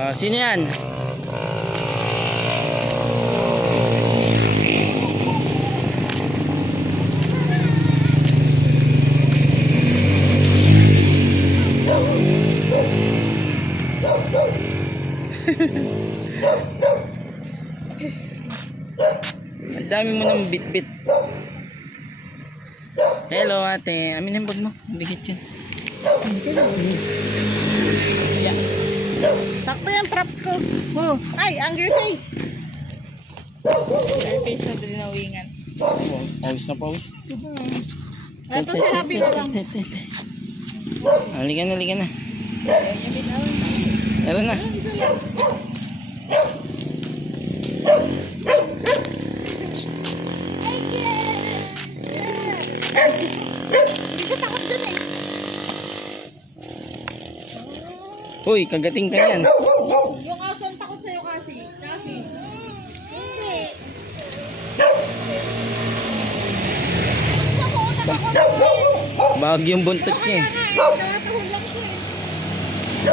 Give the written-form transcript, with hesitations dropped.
Sino yan? Ang dami mo ng bit-bit. Hello ate, amin yung bag mo. Bigit yan. Yeah. Sakto yung props ko. Oh, ay, angry face. Angry face na dinawingan. Pawis na pawis. Ito si Happy na lang. Halika na, halika na. Tara na. Isa lang. Hindi siya takot dun eh. Uy, kagating ka yan. Yung aso ang takot sa'yo kasi. Hindi. Bagyong buntot niya eh. Nakatahon lang siya eh.